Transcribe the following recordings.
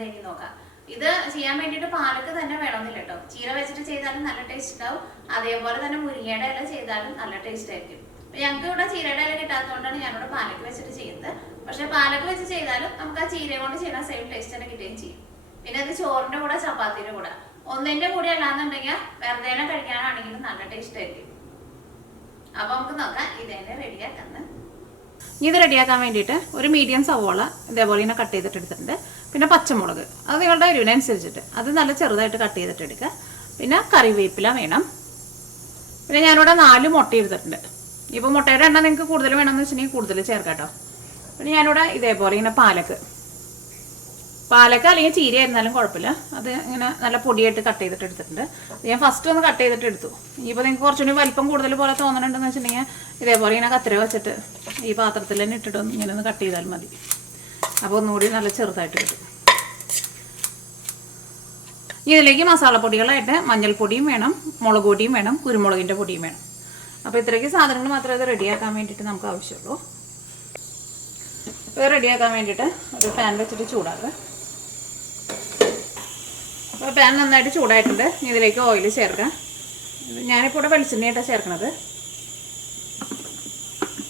എന്തെങ്കിലും നോക്കാം. ഇത് ചെയ്യാൻ വേണ്ടിയിട്ട് പാലക്ക് തന്നെ വേണമെന്നില്ല കേട്ടോ. ചീര വെച്ചിട്ട് ചെയ്താലും നല്ല ടേസ്റ്റ് ഉണ്ടാവും. അതേപോലെ തന്നെ മുരിങ്ങയുടെ ഇല ചെയ്താലും നല്ല ടേസ്റ്റ് ആയിരിക്കും. ഞങ്ങൾക്ക് ഇവിടെ ചീരയുടെ ഇല കിട്ടാത്തതുകൊണ്ടാണ് ഞാനിവിടെ പാലക്ക് വെച്ചിട്ട് ചെയ്യുന്നത്. പക്ഷെ പാലക്ക് വെച്ച് ചെയ്താലും നമുക്ക് ആ ചീര കൊണ്ട് ചെയ്യുന്ന സെയിം ടേസ്റ്റ് തന്നെ കിട്ടുകയും ചെയ്യും. പിന്നെ അത് ചോറിന്റെ കൂടെ ചപ്പാത്തിയുടെ കൂടെ ഒന്നിന്റെ കൂടെ അല്ലാന്നുണ്ടെങ്കിൽ വെറുതെ കഴിക്കാനാണെങ്കിലും നല്ല ടേസ്റ്റ് ആയിരിക്കും. അപ്പൊ നമുക്ക് നോക്കാം ഇതേനെ റെഡിയാക്കുന്നത്. ഇത് റെഡിയാക്കാൻ വേണ്ടിയിട്ട് ഒരു മീഡിയം സവോള ഇതേപോലെ ഇങ്ങനെ കട്ട് ചെയ്തിട്ട് എടുത്തിട്ടുണ്ട്. പിന്നെ പച്ചമുളക് അത് നിങ്ങളുടെ എരിവിനനുസരിച്ചിട്ട് അത് നല്ല ചെറുതായിട്ട് കട്ട് ചെയ്തിട്ട് എടുക്കുക. പിന്നെ കറിവേപ്പില വേണം. പിന്നെ ഞാനിവിടെ 4 മുട്ട എടുത്തിട്ടുണ്ട്. ഇപ്പോൾ മുട്ടയുടെ എണ്ണ നിങ്ങൾക്ക് കൂടുതൽ വേണമെന്ന് വെച്ചിട്ടുണ്ടെങ്കിൽ കൂടുതൽ ചേർക്കാം കേട്ടോ. പിന്നെ ഞാനിവിടെ ഇതേപോലെ ഇങ്ങനെ പാലക്ക അല്ലെങ്കിൽ ചീര ആയിരുന്നാലും കുഴപ്പമില്ല. അത് ഇങ്ങനെ നല്ല പൊടിയായിട്ട് കട്ട് ചെയ്തിട്ട് എടുത്തിട്ടുണ്ട്. ഞാൻ ഫസ്റ്റ് ഒന്ന് കട്ട് ചെയ്തിട്ട് എടുത്തു. ഇനിയിപ്പോൾ നിങ്ങൾക്ക് കുറച്ചുകൂടി വലിപ്പം കൂടുതൽ പോലെ തോന്നണുണ്ടെന്ന് വെച്ചിട്ടുണ്ടെങ്കിൽ ഇതേപോലെ ഇങ്ങനെ കത്തിര വെച്ചിട്ട് ഈ പാത്രത്തിൽ തന്നെ ഇട്ടിട്ട് ഇങ്ങനെ ഒന്ന് കട്ട് ചെയ്താൽ മതി. അപ്പോൾ ഒന്നുകൂടി നല്ല ചെറുതായിട്ട് കിട്ടും. ഇതിലേക്ക് മസാലപ്പൊടികളായിട്ട് മഞ്ഞൾപ്പൊടിയും വേണം, മുളക് പൊടിയും വേണം, കുരുമുളകിൻ്റെ പൊടിയും വേണം. അപ്പോൾ ഇത്രയ്ക്ക് സാധനങ്ങൾ മാത്രമേ ഇത് റെഡിയാക്കാൻ വേണ്ടിയിട്ട് നമുക്ക് ആവശ്യമുള്ളൂ. ഇത് റെഡിയാക്കാൻ വേണ്ടിയിട്ട് ഒരു പാൻ വെച്ചിട്ട് ചൂടാക്കുക. അപ്പോൾ പാൻ നന്നായിട്ട് ചൂടായിട്ടുണ്ട്. ഇതിലേക്ക് ഓയിൽ ചേർക്കാം. ഞാനിപ്പോൾ ഇവിടെ വെളിച്ചെണ്ണയായിട്ടാണ് ചേർക്കണത്.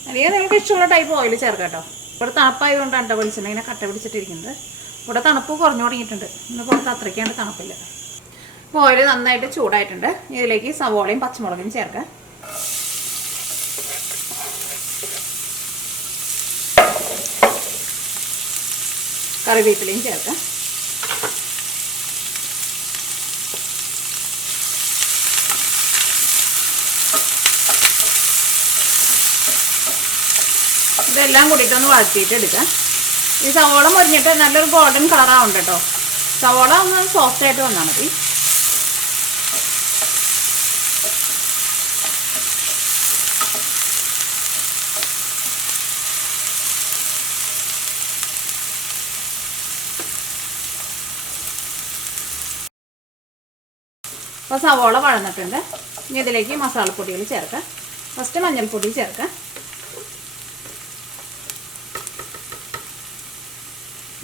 അല്ലെങ്കിൽ നിങ്ങൾക്ക് ഇഷ്ടമുള്ള ടൈപ്പ് ഓയിൽ ചേർക്കാം കേട്ടോ. ഇവിടെ തണുപ്പായതുകൊണ്ടാണ് കേട്ടോ വെളിച്ചെണ്ണ ഇങ്ങനെ കട്ട പിടിച്ചിട്ടിരിക്കുന്നത്. ഇവിടെ തണുപ്പ് കുറഞ്ഞു തുടങ്ങിയിട്ടുണ്ട്. ഇന്ന് പുറത്ത് അത്രയ്ക്കാണ്ട് തണുപ്പില്ല. അപ്പോൾ ഓയിൽ നന്നായിട്ട് ചൂടായിട്ടുണ്ട്. ഇതിലേക്ക് സവോളയും പച്ചമുളകും ചേർക്കാം. കറിവേപ്പിലയും ചേർക്കാം. ഇതെല്ലാം കൂടിയിട്ടൊന്ന് വഴറ്റിയിട്ട് എടുക്കാം. ഈ സവോള മുരിഞ്ഞിട്ട് നല്ലൊരു ഗോൾഡൻ കളറാവുണ്ട് കേട്ടോ. സവോള ഒന്ന് സോഫ്റ്റ് ആയിട്ട് വന്നാൽ മതി. അപ്പോൾ സവോള വഴന്നിട്ടുണ്ട്. ഇനി ഇതിലേക്ക് മസാലപ്പൊടികൾ ചേർക്കാം. ഫസ്റ്റ് മഞ്ഞൾപ്പൊടി ചേർക്കാം.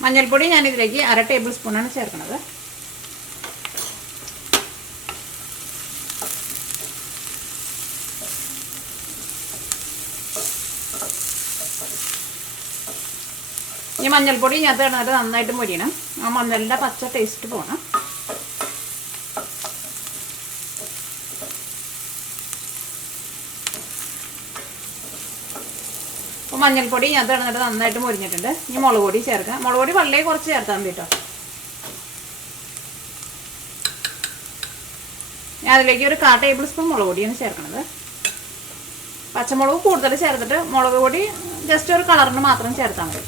മഞ്ഞൾപ്പൊടി ഞാനിതിലേക്ക് 1/2 ടേബിൾ സ്പൂണാണ് ചേർക്കുന്നത്. ഈ മഞ്ഞൾപ്പൊടി ഞാൻ ഇടുന്നിട്ട് നന്നായിട്ട് മൊരിയണം. ആ മഞ്ഞളിൻ്റെ പച്ച ടേസ്റ്റ് പോകണം. അപ്പോൾ മഞ്ഞൾപ്പൊടി ഞാൻ ഇടുന്നിട്ട് നന്നായിട്ട് മൊരിഞ്ഞിട്ടുണ്ട്. ഇനി മുളക് പൊടി ചേർക്കാം. മുളക് പൊടി വളരെ കുറച്ച് ചേർത്താൽ മതി കേട്ടോ. ഞാൻ അതിലേക്ക് ഒരു 1/4 ടേബിൾ സ്പൂൺ മുളക് പൊടിയാണ് ചേർക്കുന്നത്. പച്ചമുളക് കൂടുതൽ ചേർത്തിട്ട് മുളക് പൊടി ജസ്റ്റ് ഒരു കളറിന് മാത്രം ചേർത്താൽ മതി.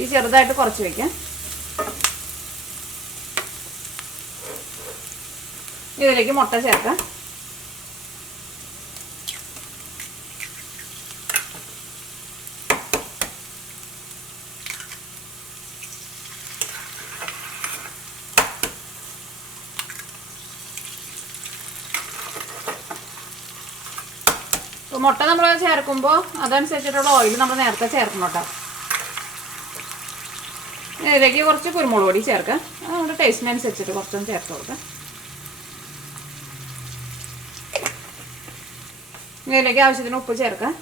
ഈ ചെറുതായിട്ട് കുറച്ച് വയ്ക്കാം. ഇതിലേക്ക് മുട്ട ചേർക്കാം. മുട്ട നമ്മൾ ചേർക്കുമ്പോൾ അതനുസരിച്ചിട്ടുള്ള ഓയിൽ നമ്മൾ നേരത്തെ ചേർക്കണം കേട്ടോ. ഇതിലേക്ക് കുറച്ച് കുരുമുളക് പൊടി ചേർക്കാം. അത് നമ്മുടെ ടേസ്റ്റിനനുസരിച്ചിട്ട് കുറച്ചൊന്ന് ചേർത്ത് കൊടുക്കാം. ഇതിലേക്ക് ആവശ്യത്തിന് ഉപ്പ് ചേർക്കാം.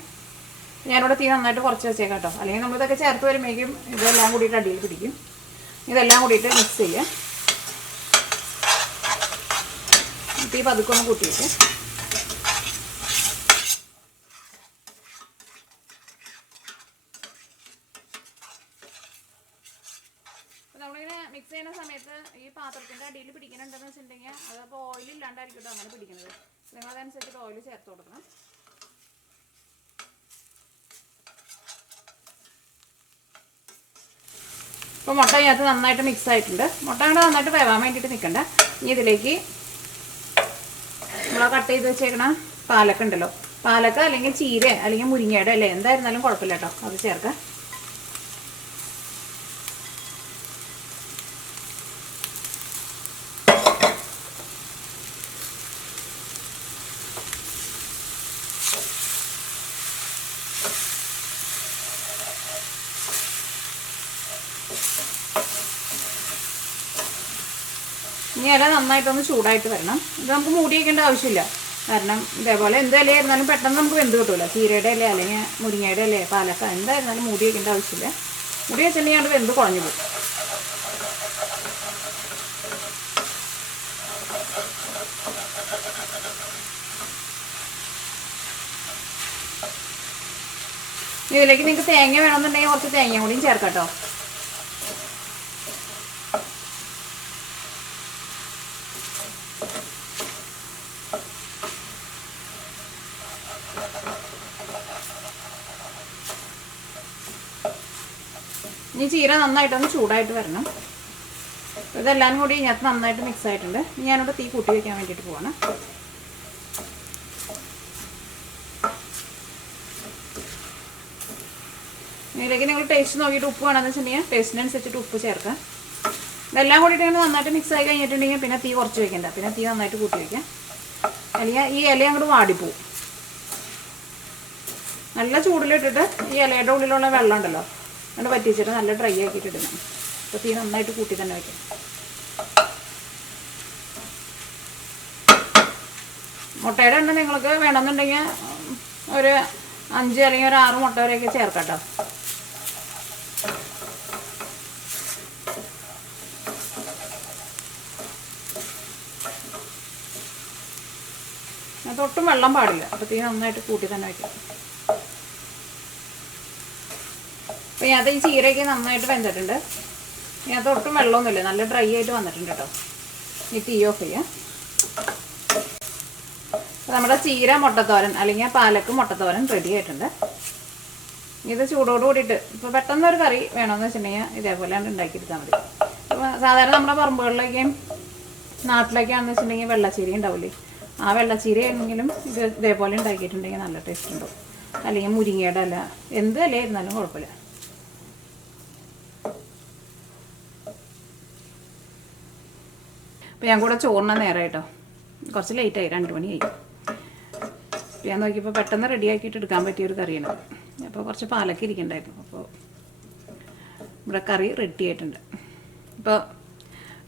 ഞാനിവിടെ തീ നന്നായിട്ട് കുറച്ച് വെച്ചേക്കാം കേട്ടോ. അല്ലെങ്കിൽ നമ്മളിതൊക്കെ ചേർത്ത് വരുമ്പോഴേക്കും ഇതെല്ലാം കൂടിയിട്ട് അടിയിൽ പിടിക്കും. ഇതെല്ലാം കൂടിയിട്ട് മിക്സ് ചെയ്യാം. തീ പതുക്കൊന്ന് കൂട്ടിയിട്ട് നമ്മളിങ്ങനെ മിക്സ് ചെയ്യുന്ന സമയത്ത് ഈ പാത്രത്തിൻ്റെ അടിയിൽ പിടിക്കുന്നുണ്ടെന്ന് വെച്ചിട്ടുണ്ടെങ്കിൽ അതപ്പോൾ ഓയിൽ ഇല്ലാണ്ടായിരിക്കും അങ്ങനെ പിടിക്കുന്നത്. നിങ്ങളതനുസരിച്ചിട്ട് ഓയിൽ ചേർത്ത് കൊടുക്കണം. ഇപ്പോൾ മുട്ട ഇതിനകത്ത് നന്നായിട്ട് മിക്സ് ആയിട്ടുണ്ട്. മുട്ട അങ്ങനെ നന്നായിട്ട് വേവാൻ വേണ്ടിയിട്ട് നിൽക്കണ്ട. ഇനി ഇതിലേക്ക് നമ്മൾ കട്ട് ചെയ്ത് വെച്ചേക്കണ പാലക്ക ഉണ്ടല്ലോ, പാലക്ക അല്ലെങ്കിൽ ചീര അല്ലെങ്കിൽ മുരിങ്ങയുടെ അല്ലേ എന്തായിരുന്നാലും കുഴപ്പമില്ല കേട്ടോ, അത് ചേർക്കാം. ഇനി ഇല നന്നായിട്ടൊന്ന് ചൂടായിട്ട് വരണം. ഇത് നമുക്ക് മൂടി വയ്ക്കേണ്ട ആവശ്യമില്ല. കാരണം ഇതേപോലെ എന്ത് ഇലയായിരുന്നാലും പെട്ടെന്ന് നമുക്ക് വെന്ത് കിട്ടുമല്ലോ. ചീരയുടെ ഇല അല്ലെങ്കിൽ മുരിങ്ങയുടെ ഇല, പാലക്ക എന്തായിരുന്നാലും മൂടി വയ്ക്കേണ്ട ആവശ്യമില്ല. മൂടി വെച്ചിട്ടുണ്ടെങ്കിൽ അത് വെന്ത് കുഴഞ്ഞു പോകും. ഇതിലേക്ക് നിങ്ങൾക്ക് തേങ്ങ വേണമെന്നുണ്ടെങ്കിൽ കുറച്ച് തേങ്ങ കൂടിയും ചേർക്കാം കേട്ടോ. ഇനി ചീര നന്നായിട്ടൊന്ന് ചൂടായിട്ട് വരണം. ഇതെല്ലാം കൂടി ഇതിനകത്ത് നന്നായിട്ട് മിക്സ് ആയിട്ടുണ്ട്. ഞാനിവിടെ തീ കൂട്ടി വയ്ക്കാൻ വേണ്ടിയിട്ട് പോവാണ്. ഇതിലേക്ക് നിങ്ങൾ ടേസ്റ്റ് നോക്കിയിട്ട് ഉപ്പ് വേണമെന്ന് വെച്ചിട്ടുണ്ടെങ്കിൽ ടേസ്റ്റിനനുസരിച്ചിട്ട് ഉപ്പ് ചേർക്കാം. ഇതെല്ലാം കൂടിയിട്ട് ഇങ്ങനെ നന്നായിട്ട് മിക്സ് ആയി കഴിഞ്ഞിട്ടുണ്ടെങ്കിൽ പിന്നെ തീ കുറച്ച് വയ്ക്കണ്ട. പിന്നെ തീ നന്നായിട്ട് കൂട്ടി വയ്ക്കാം. അല്ലെങ്കിൽ ഈ ഇല അങ്ങോട്ട് വാടിപ്പോവും. നല്ല ചൂടിലിട്ടിട്ട് ഈ ഇലയുടെ ഉള്ളിലുള്ള വെള്ളം ഉണ്ടല്ലോ അങ്ങനെ പറ്റിച്ചിട്ട് നല്ല ഡ്രൈ ആക്കിയിട്ട് ഇടണം. അപ്പോൾ തീ നന്നായിട്ട് കൂട്ടി തന്നെ വയ്ക്കാം. മുട്ടയുടെ എണ്ണ നിങ്ങൾക്ക് വേണമെന്നുണ്ടെങ്കിൽ ഒരു 5 അല്ലെങ്കിൽ ഒരു 6 മുട്ട വരെയൊക്കെ ചേർക്കാം കേട്ടോ. തൊട്ടും വെള്ളം പാടില്ല. അപ്പോൾ തീ നന്നായിട്ട് കൂട്ടി തന്നെ വയ്ക്കാം. അപ്പോൾ ഞാൻ ഈ ചീരയൊക്കെ നന്നായിട്ട് വെന്തിട്ടുണ്ട്. ഞാൻ തൊട്ടും വെള്ളമൊന്നുമില്ല, നല്ല ഡ്രൈ ആയിട്ട് വന്നിട്ടുണ്ട് കേട്ടോ. ഈ തീ ഓഫ് ചെയ്യാം. അപ്പോൾ നമ്മുടെ ചീര മുട്ടത്തോരൻ അല്ലെങ്കിൽ പാലക്ക് മുട്ടത്തോരൻ റെഡി ആയിട്ടുണ്ട്. ഇത് ചൂടോട് കൂടിയിട്ട് ഇപ്പോൾ പെട്ടെന്നൊരു കറി വേണമെന്ന് വെച്ചിട്ടുണ്ടെങ്കിൽ ഇതേപോലെ ഉണ്ടാക്കിയെടുത്താൽ മതി. അപ്പോൾ സാധാരണ നമ്മുടെ പറമ്പുകളിലേക്കും നാട്ടിലേക്കാണെന്ന് വെച്ചിട്ടുണ്ടെങ്കിൽ വെള്ളച്ചീര ഉണ്ടാവില്ലേ, ആ വെള്ളച്ചീര ആണെങ്കിലും ഇത് ഇതേപോലെ ഉണ്ടാക്കിയിട്ടുണ്ടെങ്കിൽ നല്ല ടേസ്റ്റ് ഉണ്ടാവും. അല്ലെങ്കിൽ മുരിങ്ങയുടെ ഇല, എന്ത് ഇലയായിരുന്നാലും കുഴപ്പമില്ല. അപ്പോൾ ഞാൻ കൂടെ ചോറിന നേരമായിട്ടോ, കുറച്ച് ലേറ്റായി, 2 മണിയായി. അപ്പോൾ ഞാൻ നോക്കിയപ്പോൾ പെട്ടെന്ന് റെഡിയാക്കിയിട്ട് എടുക്കാൻ പറ്റിയൊരു കറിയാണ്. അപ്പോൾ കുറച്ച് പാലൊക്കെ ഇരിക്കണ്ടായിരുന്നു. അപ്പോൾ ഇവിടെ കറി റെഡി ആയിട്ടുണ്ട്. അപ്പോൾ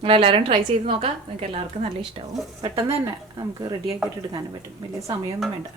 നിങ്ങളെല്ലാവരും ട്രൈ ചെയ്ത് നോക്കാം. നിങ്ങൾക്ക് എല്ലാവർക്കും നല്ല ഇഷ്ടമാവും. പെട്ടെന്ന് തന്നെ നമുക്ക് റെഡിയാക്കിയിട്ട് എടുക്കാനും പറ്റും. വലിയ സമയമൊന്നും വേണ്ട.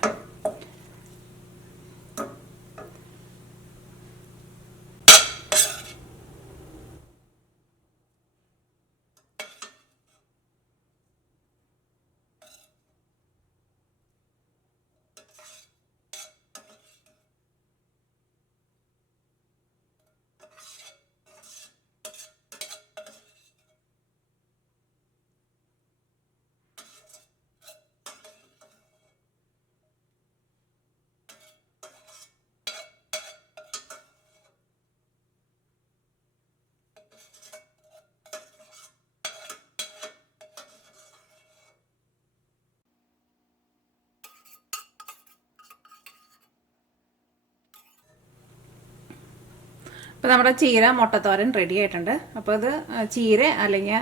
അപ്പോൾ നമ്മുടെ ചീര മുട്ടത്തോരൻ റെഡി ആയിട്ടുണ്ട്. അപ്പോൾ ഇത് ചീര അല്ലെങ്കിൽ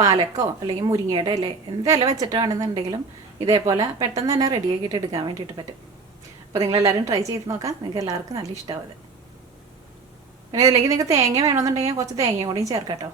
പാലക്കോ അല്ലെങ്കിൽ മുരിങ്ങയുടെ ഇല, എന്ത് ഇല വെച്ചിട്ടാണെന്നുണ്ടെങ്കിലും ഇതേപോലെ പെട്ടെന്ന് തന്നെ റെഡിയാക്കിയിട്ട് എടുക്കാൻ വേണ്ടിയിട്ട് പറ്റും. അപ്പോൾ നിങ്ങളെല്ലാവരും ട്രൈ ചെയ്ത് നോക്കാം. നിങ്ങൾക്ക് എല്ലാവർക്കും നല്ല ഇഷ്ടമാവും. പിന്നെ ഇതിലേക്ക് നിങ്ങൾക്ക് തേങ്ങ വേണമെന്നുണ്ടെങ്കിൽ കുറച്ച് തേങ്ങയും കൂടിയും ചേർക്കാം കേട്ടോ.